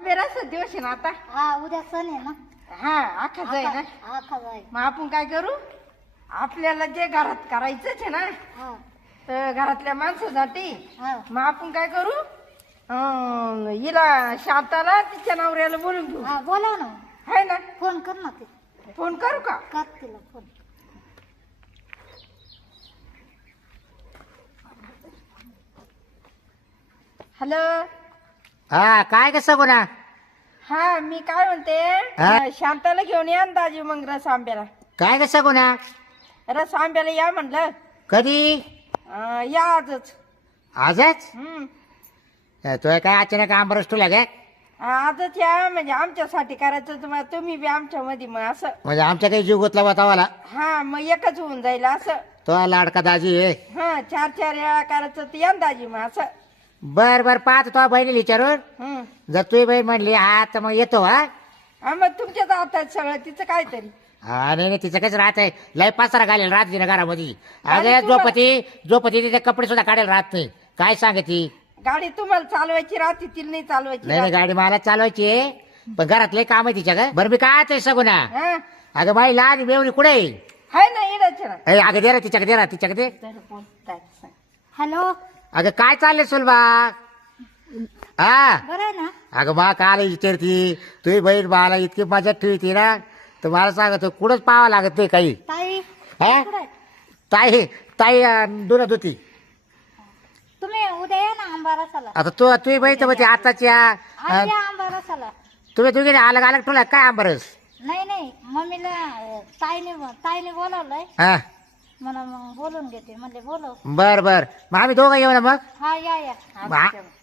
आंबेराचा दिवस आहे ना आता. हा उद्या सण आहे ना. हा आखा जाई ना. आखा जाई. मग आपण काय करू, आपल्याला जे घरात करायचंच आहे ना, हा तर घरातल्या माणसासाठी हा मग आपण काय करू, हिला शांताला तिच्या नवऱ्याला बोलून घेऊ. हा बोलाव ना. आहे ना. फोन कर ना ते. फोन करू का? कर तिला फोन. हॅलो. हा काय कसं गुन्हा हा मी काय म्हणते, हा? शांताला घेऊन या ना दाजी मग रस आंब्याला. काय कसं गुन्हा रस आंब्याला या म्हणलं. कधी या आजच. आजच हम्म. तुला काय अचानक आंबरस तुला काय आजच या, म्हणजे आमच्यासाठी करायचं, तुम्ही बी आमच्या मध्ये मग असं. म्हणजे आमच्या काही जीव गुतला बतावाला हा मग एकच होऊन जाईल असं. तो लाडका दाजी आहे. हा 4-4 वेळा करायचं तर या ना दाजी मग असं. बर बर पाहतो तो बहिणीला विचारून. हम्म. जर तुझी बहीण म्हणली हा तर मग येतो. हा हा मग तुमच्याच हातात सगळं, तिचं काहीतरी. हा नाही नाही तिचं काहीच राहत आहे. लय पासरा घालेल राहत तिने घरामध्ये. आणि अगं तुम्हाला- झोपती तिचे कपडे सुद्धा काढेल राहत नाही. काय सांगती. गाडी तुम्हाला चालवायची राहते, तिला नाही चालवायची नाही नाही राहते. गाडी मला चालवायची आहे, पण घरात लय काम आहे तिच्या ग. बरं मी काय ते सगुना. हा अगं बाई लहान मेवणी कुठे आहे? हाय ना येण्याचे ना. ए, अगं दे रे तिच्याकडे दे रा तिच्याकडे दे. तर बोलताय सांग. हॅलो. अगं काय चाललंय सुलभा. हा बरं आहे ना. अगं मा काल विचारती तुझी बहीण मला इतकी मजा ठेवती ना, तर मला सांगत कुठंच पाहावं लागत नाही काही. ताई हा? कुठे आहे? ताई ताई दुरत होती. तुम्ही उद्या या ना आंबारसाला. आता तुझी बहीण तर होती आताच्या. आज या आंबारसाला. तुम्ही तुझी अलग अलग ठेवला काय आंबरस. नाही नाही मम्मीला ताईने बोलावलंय हा म्हणून मग बोलून घेते म्हणले बोलव. बर बर मग आम्ही दोघं येऊ ना मग. हा या या.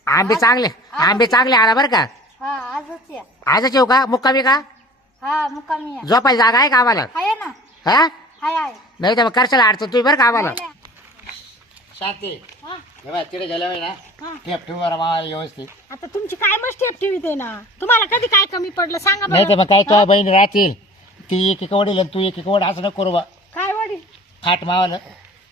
आंबे चांगले आला बरं का. हा आजच या. आजच येऊ का मुक्कामी का. हा मुक्कामी या. झोपायची जागा आहे का आम्हाला. आहे ना. हा हाय आहे. नाही तर मग करशाला अडचण तुम्ही बरं का आम्हाला. नाही, शांती हा, तिथे गेल्या ना हा. ठेप ठेवू बरं मावाला व्यवस्थित. आता तुमची काय मस्त ठेप ठेवी ते ना. तुम्हाला कधी काय कमी पडलं सांगा नाही तर बरं. मग काय तुझ्या बहीण राहतील, ती एक वडील आणि तू एक वड असं नको करू बा. काय वडील. खाट मावाला.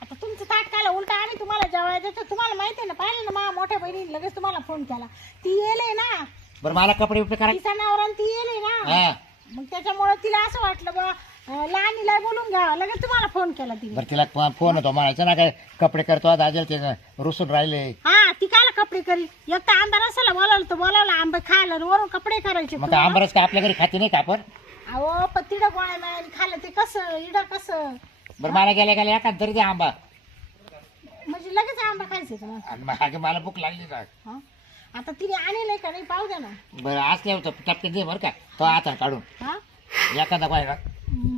आता तुमचं ताट खायला उलटा आम्ही तुम्हाला जेवायला देतो. तुम्हाला माहिती आहे ना, पाहिलं ना मा मोठ्या बहिणीने लगेच तुम्हाला फोन केला. ती येले ना, बरं मला कपडे बिपडे करा. तिचा नवरा ती येले ना. हा मग त्याच्यामुळे तिला असं वाटलं बा लहानीला बोलून घ्यावं, लगेच तुम्हाला फोन केला तिने. बरं तिला फोन होतो म्हणायचं ना काय कपडे करतो दाजेल ते रुसून राहिले. हा ती काला कपडे करी. एक तर आंबा रसाला बोलावलं तर बोलावलं आंबे खायला आणि वरून कपडे करायचे मग काय तुम्हाला. आंबरस काय आपल्या घरी खाती नाही का आपण. अहो पण तिडं गोळ्या मिळाली खाल्लं ते कसं इडं कसं. बरं मला गेल्या एखाद तरी दे आंबा. म्हणजे लगेच आंबा खायचे तुम्हाला. आणि मागे मला भूक लागली का. हा? आता तिने आणलंय का नाही पाहू द्या ना. बरं असले होतं टपके दे बरं का तो आता काढून हा एखादा पाहिजे.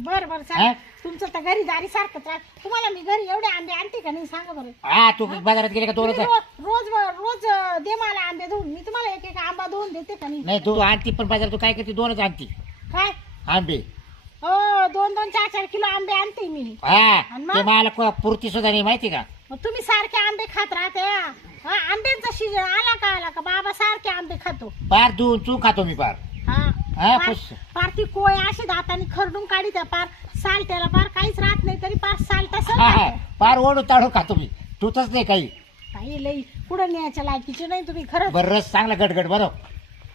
बरं बरं हा? चालेल. तुमचं तर घरी दारी सारखंच राहत. तुम्हाला मी घरी एवढे आंबे आणते का नाही सांगा बरं. हा तू बाजारात गेले का दोनच. तुम्ही रोज रोज दे मला आंबे धुवून. मी तुम्हाला एक एक आंबा धुवून देते का नाही. नाही तू आणती पण बाजारात तू काय करते दोनच आणती काय आंबे. हो 2-2, 4-4 किलो आंबे आणते मी. हा आणि मग? ते मला पुरती सुद्धा नाही माहिती का. मग तुम्ही सारखे आंबे खात राहते. हा आंब्यांचा सीजन आला का बाबा सारखे आंबे खातो. पार धुवून चू खातो मी पार. हा हा, पार- पुस. पार ती कोय अशी दाताने खरडून काढी त्या पार साल त्याला पार काहीच राहत नाही तरी पार साल तसं हा, हा, राहतं. पार ओढून ताडून खातो मी तूतच नाही काही. काही लई पुढे न्यायच्या लायकीचे नाही तुम्ही खरंच. बरं रस चांगला गटगट बरं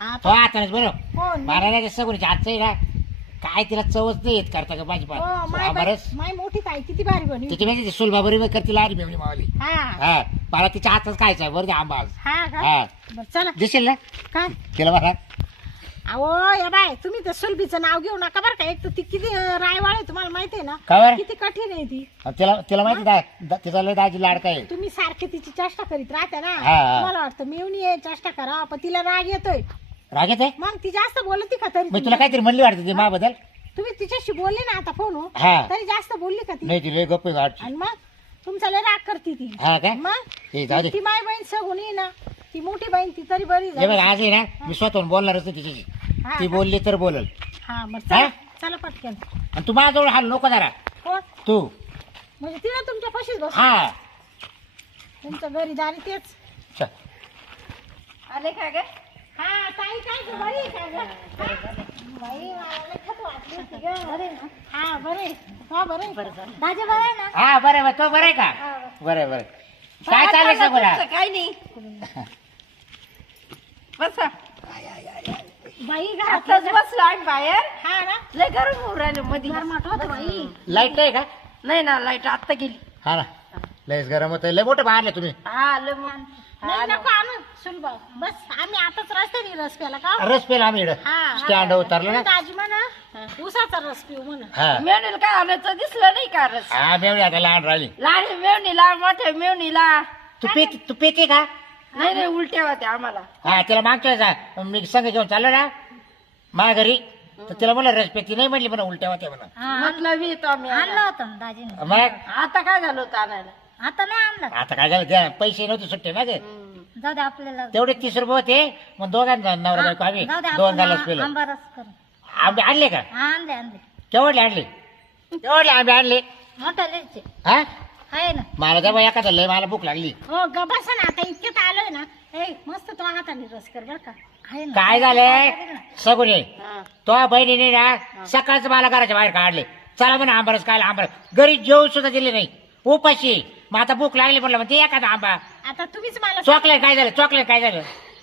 हा, तो हातानेच बरं. हो मला नाही सगळं हातचं आहे ना काय तिला चवच नाही येत करता का माझी हो, पार बरंच माय मोठी ताई किती भारी बनी. तिची माहिती सुलभा बरी करतील आली मेवणी मावली. हा हा मला तिच्या हातच खायचा बरं ते आंबा आज. हा का हा बरं चला. दिसेल ना काय तिला बघा. अहो या बाय तुम्ही त्या सुलभीचं नाव घेऊ नका बरं का. एक तर ती किती रायवाळ आहे तुम्हाला माहिती आहे ना. का बरं? किती कठीण आहे ती. तिला तिला माहिती तिचा लय दाजी लाडका आहे. तुम्ही सारखे तिची चेष्टा करीत राहता ना. हा, हा. मला वाटतं मेवणी आहे चेष्टा करा पण तिला राग येतोय. राग येते मग ती जास्त बोलती का तरी मग तुला तुम्ही? काहीतरी म्हणली वाटते ती माबद्दल. तुम्ही तिच्याशी बोलले ना आता फोन हा. तरी जास्त बोलली का ती. नाही ती लय गप्प आहे गाठची. आणि मग तुमचा लय राग करते ती. हा काय मग हे जाऊ दे. ती माय बहीण सगुन आहे ना. ती मोठी बहीण ती तरी बरी हे बघ झाली. आज आहे ना मी स्वतःहून बोलणारच नाही तिच्याशी. हा ती का? बोलली तर बोलल. हा बरं हा? चला चला पटकन. आणि तू माझ्याजवळ हाल नको जरा कोण तू. म्हणजे तिला तुमच्या पशीच बस. हा तुमच्या घरी दारी तेच. चल. आले का ग. हा ताई काय गं, बरी आहे का गं? हा? बाई मला लय खत वाटली होती गं. बरी आहे ना? हा बरे. हा बरे. दाजी बरं आहे ना. हा बरं बरं तो बरं आहे का. बरं बरं काय चाललंय सगळं. काही नाही. बसा. बाई आताच घरात बसलो आम्ही बाहेर. हा ना लय गरम होऊन राहिलं मध्ये. गरमाट होतं बाई. लाईट नाही का? नाही ना लाईट आता गेली. हा ना, लयच गरम होत. लय मोठं बाहेरले तुम्ही. हा लय नाही नको आणू सुलभा. बस आम्ही आताच रस्त्याने रस प्याला का रस पेला आम्ही इकडं हा. स्टँड उतरलं ना. दाजी म्हणा उसाचा रस पिऊ म्हणा. हा मेवणीला काय आणायचं दिसलं नाही का रस. हा मेवणी आता लहान राहिली. लहान मेवणीला मोठ्या मेवणीला तू पेते का? नाही नाही उलट्या होत्या आम्हाला. हा तिला मागच्या वेळेस मी संघ घेऊन चाललो ना माझ्या घरी, तर तिला म्हणलं रस पेती नाही म्हणली, म्हणा उलट्या होत्या म्हणा. हा, म्हटलं मी येतो आम्ही आणलं आणायला. होतं ना दाजीने. मग आता काय झालं होतं आणायला. आता नाही आणलं. आता काय झालं, त्या पैसे नव्हते सुट्टे ना गे, जाऊ दे आपल्याला. तेवढे 30 रुपये होते. मग दोघांना नवरा बायको आम्ही जाऊ दे दोन गालास आपण पेलो. आंबा रस करू. आंबे आणले का? हा आणले आणले. केवढले आणले? केवढले आंबे आणले? मोठा लिहायचे हा आहे ना. मला द्या बाई एखादा, लय मला भूक लागली. हो गबासा ना आता इतक्यात आलोय ना. ए मस्त तो हाताने रस कर बर का. आहे ना. काय झालंय सगुने, हा. तो बहिणीने ना सकाळचं मला घराच्या बाहेर काढले. चला म्हणा आंबारस काय आंबारस, घरी जेवण सुद्धा दिले नाही, उपाशी. मग आता भूक लागली म्हणलं मग ते एखादा आंबा. आता तुम्हीच मला चॉकलेट काय झालं, चॉकलेट काय झालं?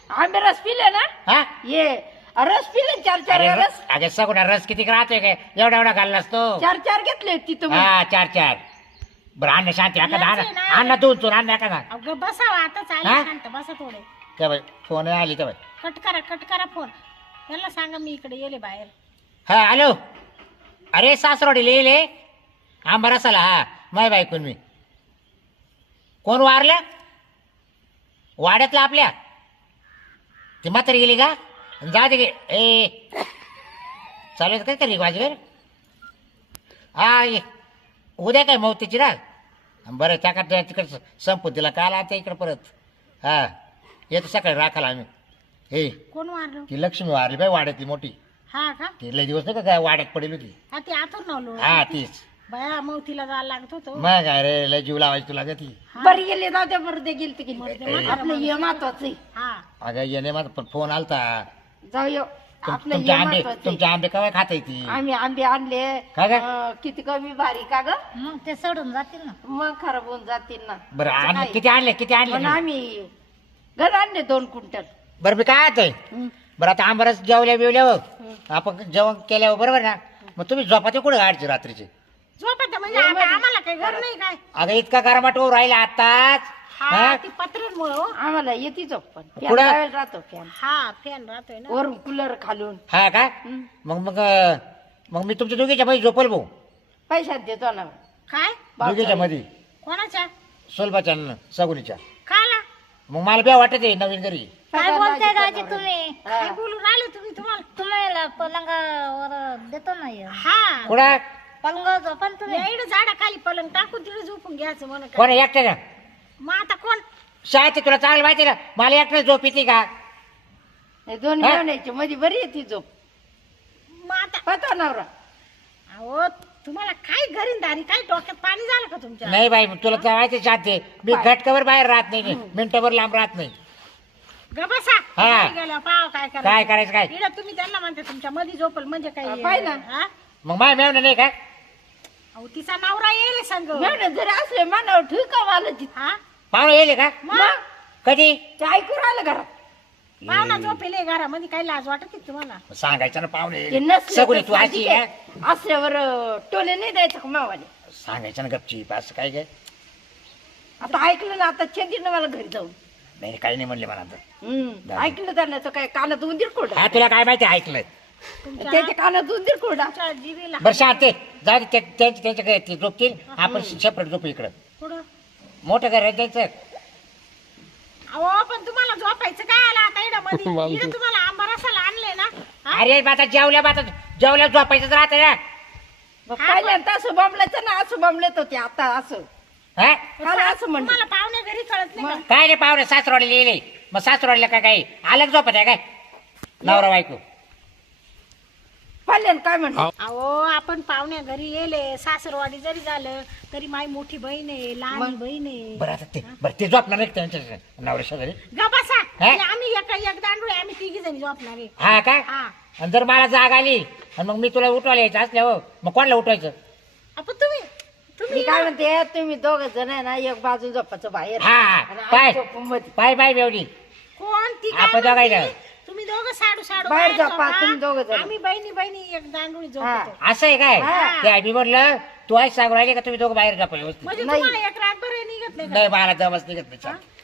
आंबे रस पिले ना. हा ये रस पिले 4-4 अरे रस. अगे सगुना रस किती राहतोय काय, एवढा एवढा घालला असतो. 4-4 घेतले तिथं. हा 4-4. बरं अन्न शांती एखादा यायचंय ना. अन्न दोन अन्न एखादा. अगं बसावा आता हा? चालेल शांत बसा थोडे. त्या बाई फोन आली त्या बाई. कट करा फोन. यांना सांगा मी इकडे येले बाहेर. हा हॅलो, अरे सासरोडी लिहिले आंबा रसाला. हा माय बायकून मी. कोण वारलं? वाड्यातलं आपल्या ती म्हातारी गेली का? जा दे गे. ए चालू काय तरी वाजवेर. हा ये उद्या काय मौतीची ना. बरं त्या तिकडं संपू तिला काल आता इकडं परत. हा येतो सकाळी राखाला आम्ही. हे कोण मारलं? ती लक्ष्मी वारली बाई वाड्यातली मोठी. हा का? ती लय दिवस नाही का काय वाड्यात पडेल होती. हा ती आतून नवलो. हा तीच. बया मग तिला जायला लागत होतो. मग काय रे लय जीव लावायची तुला का ती. बरी गेली जाऊ द्या बरं ते गेली ते गेली. आपलं हे महत्वाचं आहे. हा अगं येणे माझा पण फोन आलता. जाऊ ये आपलं तुमच्या हे आंबे महत्वाचं आहे. तुमचे आंबे कवा खाता ती? आम्ही आंबे आणले. काय गं? किती कमी भारी का ग. मग ते सोडून जातील ना. मग खराब होऊन जातील ना. बरं त्याचं आणले काय? किती आणले किती पण आणले? आम्ही घर आणले 2 क्विंटल. बरं मी काय आहे बरं आता आंबरस जेवल्या बिवल्यावर आपण जेवण केल्यावर बरोबर ना, मग तुम्ही झोपाते कुठे गाडची रात्रीचे? झोपत म्हणजे आता आम्हाला काही घर नाही काय. अगं इतका गरमाट होऊ राहिला आताच. हा हा? ती पत्र्यांमुळे हो. आम्हाला येते झोप पण फॅन कुठं? लावायला राहतो फॅन. हा फॅन राहतोय ना. वरून कूलर खालून. हा का? मग मग मग मी तुमच्या दोघीच्या मध्ये झोपल भाऊ. पैशात देतो ना. काय दोघीच्या मध्ये कोणाच्या सोलबाच्या न सगुनीच्या. खाला मग मला बे वाटत आहे नवीन घरी. काय बोलताय दाजी तुम्ही? काय बोलून राहिले तुम्ही तुम्हाला. तुम्हाला पलंगावर देतो ना हे. हा कुठं पलंगावर झोपा ना तुम्ही. इकडे झाडा खाली पलंग टाकून तिथे झोपून घ्यायचं म्हणून काय. कोण एकट्या का मग आता कोण. शाळेत तुला चांगलं माहिती ना, मला एकट्या झोप येते का? हे 2 हा? महिन्याची मध्ये बरी येते झोप. मग आता पता नवरा. अहो तुम्हाला काय घरीदारी काय डोक्यात पाणी झालं का तुमच्या. नाही बाई तुला तर माहिती शांती, मी घटकावर बाहेर राहत नाही, मिनिटाभर लांब राहत नाही. गबसा हा. गेल्या पाव काय काय करायचं काय? इकडे तुम्ही त्यांना म्हणते तुमच्या मध्ये झोपल म्हणजे काय. पाय ना. हा? मग माय मेवणं नाही का? अहो तिचा नवरा येईल संग. मेवणे जरी असले मानावर ठीक आहे मला तिथे. हा पाहुणे येले का? मग कधी? ते ऐकू राहिलं घरात. पाहुणा झोपेले घरामध्ये काही लाज वाटत नाही तुम्हाला. सांगायचं ना ते पाहुणे नसले सगळे तर तू अशी साधी आहे. काय, असल्यावर टोले नाही द्यायचं का मावाले. सांगायचं ना गपची असं काय काय? आता ऐकलं ना आता चेंदीनं मला घरी जाऊन. नाही काही नाही म्हणले मला आता. ऐकलं त्यांना तर काय कानात उंदीर कोरडा. हा तुला काय माहिती ऐकलंय? त्याच्या कानात उंदीर कोरडा. तुमच्या जीवीला बरं शांती जाऊ दे, त्यांच्या घरी ते झोपतील, आपण सेपरेट झोपू इकडं. पुढं. मोठं घर आहे त्यांचं. अहो पण तुम्हाला झोपायचं काय आलं आता इकडं मध्ये. इकडं तुम्हाला आंबा रसाला आणले ना. हा? अरे आता जेवल्या झोपायचंच राहतं ना. पहिल्यांदा असं बमलायचं ना, असं बमलेत होते आता असं. हा काल असं म्हणलं. तुम्हाला पाहुणे घरी कळत नाही का? काय नाही पाहुणे सासरवाडीला लिहिले, मग सासरवाडीला काय काही अलग झोपत आहे काय नवरा बायको? पहिल्यांदा काय म्हणलं. अहो आपण पाहुण्या घरी येले सासरवाडी जरी झालं तरी माझी मोठी बहीण आहे लहान बहीण आहे. बरं ते झोपणार नाही त्यांच्या नवऱ्या शेजारी? गबासा हा? आम्ही एक दांडूळे आम्ही 3 जणी झोपणार आहे. हा काय? हा आणि जर मला जाग आली आणि मग मी तुला उठवायला यायचं असल्यावर मग कोणाला उठवायचं? आपण तुम्ही मी काय म्हणते तुम्ही 2 जण आहे ना, एक बाजू झोपाचं बाहेर हा आणि पाय आम्ही झोपू मध्ये. पाय बेवडी कोण ती काय आपण म्हणते? दोघांना. तुम्ही दोघं दोघं साडू साडू बाहेर बाहेर झोपा, झोपा. तुम्ही दोघं जण. आम्ही बहिणी बहिणी एक दांडुळी हा. झोपतो असं आहे काय हा. ते आम्ही म्हटलं तू आहे सांगू राहिले का तुम्ही दोघं बाहेर जा व्यवस्थित म्हणजे नाही. तुम्हाला एक रातभर हे निघत नाही का? नाही मला जमच निघत नाही